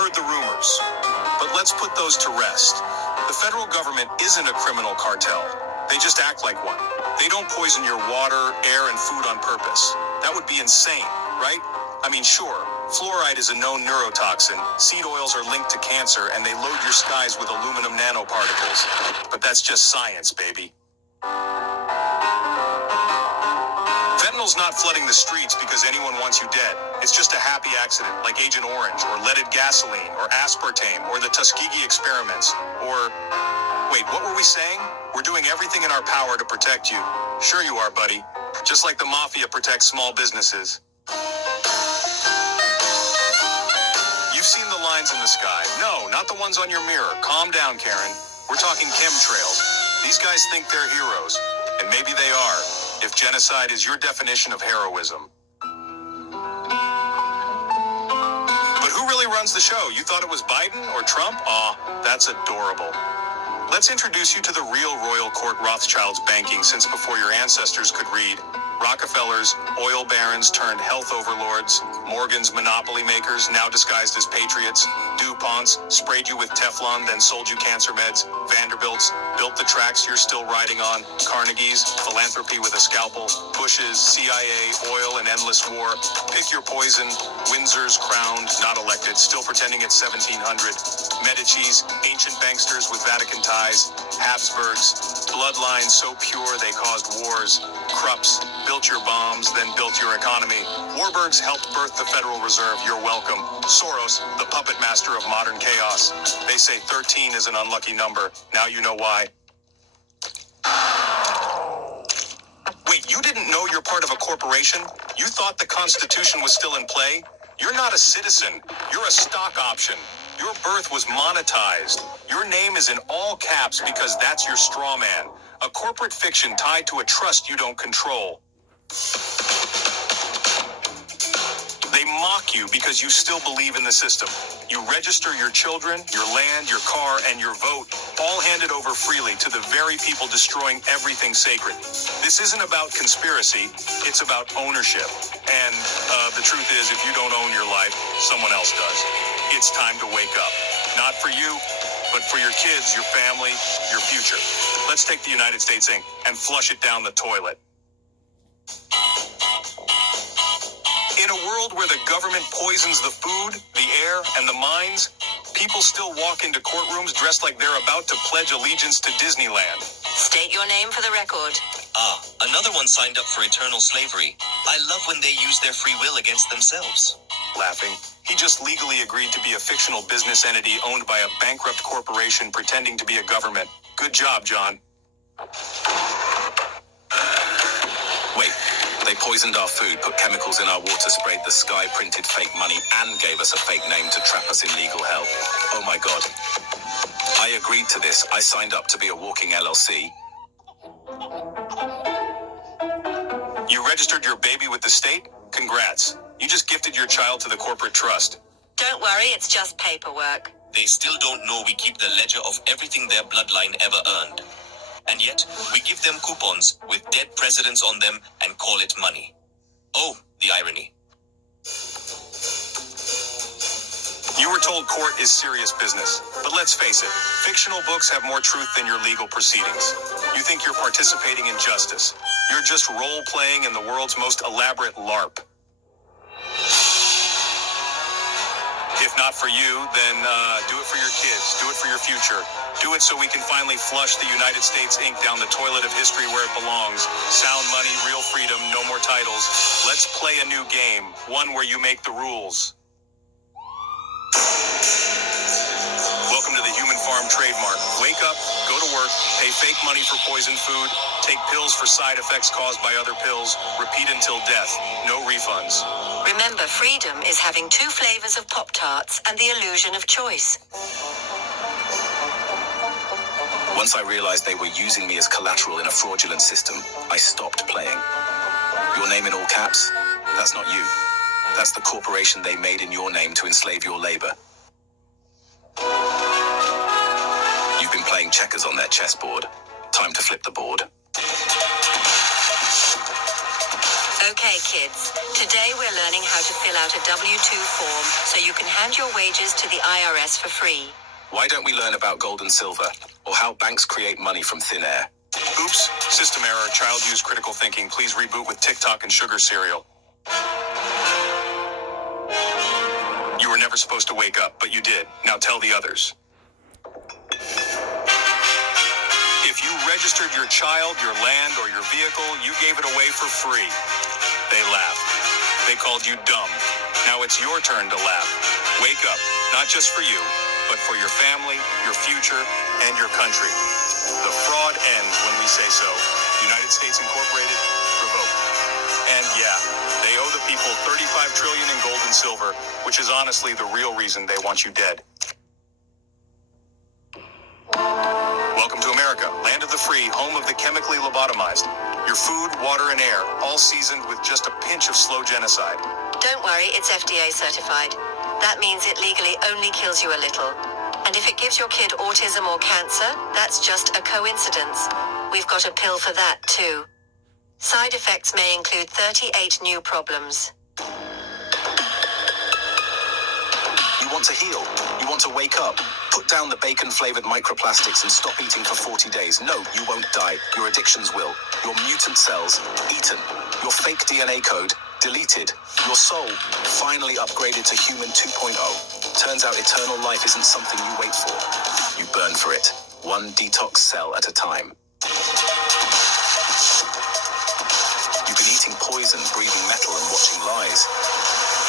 Heard the rumors. But let's put those to rest. The federal government isn't a criminal cartel. They just act like one. They don't poison your water, air, and food on purpose. That would be insane, right? I mean, sure, fluoride is a known neurotoxin, seed oils are linked to cancer, and they load your skies with aluminum nanoparticles. But that's just science, baby. Fentanyl's not flooding the streets because anyone wants you dead. It's just a happy accident, like Agent Orange, or leaded gasoline, or aspartame, or the Tuskegee experiments, or... Wait, what were we saying? We're doing everything in our power to protect you. Sure you are, buddy. Just like the mafia protects small businesses. You've seen the lines in the sky. No, not the ones on your mirror. Calm down, Karen. We're talking chemtrails. These guys think they're heroes. And maybe they are, if genocide is your definition of heroism. But who really runs the show? You thought it was Biden or Trump? Aw, that's adorable. Let's introduce you to the real royal court Rothschilds banking since before your ancestors could read. Rockefellers, oil barons turned health overlords, Morgan's monopoly makers, now disguised as patriots, DuPonts sprayed you with Teflon, then sold you cancer meds, Vanderbilts built the tracks you're still riding on, Carnegie's philanthropy with a scalpel, Bush's CIA, oil and endless war, pick your poison, Windsor's crowned, not elected, still pretending it's 1700, Medici's, ancient banksters with Vatican ties, Habsburgs, bloodlines so pure they caused wars, Krupps built your bombs, then built your economy. Warburgs helped birth the Federal Reserve, you're welcome. Soros, the puppet master of modern chaos. They say 13 is an unlucky number. Now you know why. Wait, you didn't know you're part of a corporation? You thought the Constitution was still in play? You're not a citizen. You're a stock option. Your birth was monetized. Your name is in all caps because that's your straw man. A corporate fiction tied to a trust you don't control. They mock you because you still believe in the system. You register your children, your land, your car, and your vote, all handed over freely to the very people destroying everything sacred. This isn't about conspiracy, it's about ownership. And the truth is, if you don't own your life, someone else does. It's time to wake up. Not for you, but for your kids, your family, your future. Let's take the United States Inc. and flush it down the toilet. In a world where the government poisons the food, the air, and the minds, people still walk into courtrooms dressed like they're about to pledge allegiance to Disneyland. State your name for the record. Another one signed up for eternal slavery. I love when they use their free will against themselves. Laughing. He just legally agreed to be a fictional business entity owned by a bankrupt corporation pretending to be a government. Good job, John. Wait, they poisoned our food, put chemicals in our water, sprayed the sky, printed fake money, and gave us a fake name to trap us in legal hell. Oh my God. I agreed to this. I signed up to be a walking LLC. You registered your baby with the state? Congrats. You just gifted your child to the corporate trust. Don't worry, it's just paperwork. They still don't know we keep the ledger of everything their bloodline ever earned. And yet, we give them coupons with dead presidents on them and call it money. Oh, the irony. You were told court is serious business. But let's face it, fictional books have more truth than your legal proceedings. You think you're participating in justice. You're just role-playing in the world's most elaborate LARP. If not for you, then do it for your kids. Do it for your future. Do it so we can finally flush the United States Inc. down the toilet of history where it belongs. Sound money, real freedom, no more titles. Let's play a new game, one where you make the rules. Welcome to the Human Farm trademark. Wake up, go to work, pay fake money for poisoned food, take pills for side effects caused by other pills, repeat until death. No refunds. Remember, freedom is having 2 flavors of Pop-Tarts and the illusion of choice. Once I realized they were using me as collateral in a fraudulent system, I stopped playing. Your name in all caps? That's not you. That's the corporation they made in your name to enslave your labor. You've been playing checkers on their chessboard. Time to flip the board. Okay, kids. Today we're learning how to fill out a W-2 form so you can hand your wages to the IRS for free. Why don't we learn about gold and silver, or how banks create money from thin air? Oops, system error, child use critical thinking. Please reboot with TikTok and sugar cereal. You were never supposed to wake up, but you did. Now tell the others. If you registered your child, your land, or your vehicle, you gave it away for free. They laughed. They called you dumb. Now it's your turn to laugh. Wake up, not just for you, but for your family, your future, and your country. The fraud ends when we say so. United States Incorporated, revoked. And yeah, they owe the people $35 trillion in gold and silver, which is honestly the real reason they want you dead. Welcome to America, land of the free, home of the chemically lobotomized. Your food, water, and air, all seasoned with just a pinch of slow genocide. Don't worry, it's FDA certified. That means it legally only kills you a little. And if it gives your kid autism or cancer, that's just a coincidence. We've got a pill for that, too. Side effects may include 38 new problems. You want to heal. You want to wake up. Put down the bacon-flavored microplastics and stop eating for 40 days. No, you won't die. Your addictions will. Your mutant cells, eaten. Your fake DNA code, deleted. Your soul, finally upgraded to human 2.0. Turns out eternal life isn't something you wait for. You burn for it. One detox cell at a time. You've been eating poison, breathing metal, and watching lies.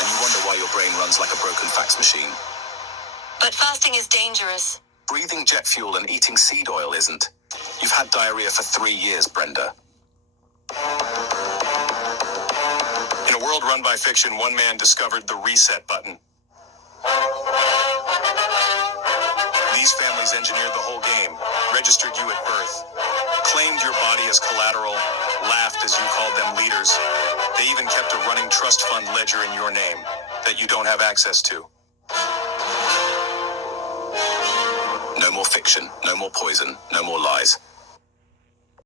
And you wonder why your brain runs like a broken fax machine. But fasting is dangerous. Breathing jet fuel and eating seed oil isn't. You've had diarrhea for 3 years, Brenda. In a world run by fiction, one man discovered the reset button. These families engineered the whole game, registered you at birth, claimed your body as collateral, laughed as you called them leaders. They even kept a running trust fund ledger in your name that you don't have access to. No more fiction, no more poison, no more lies.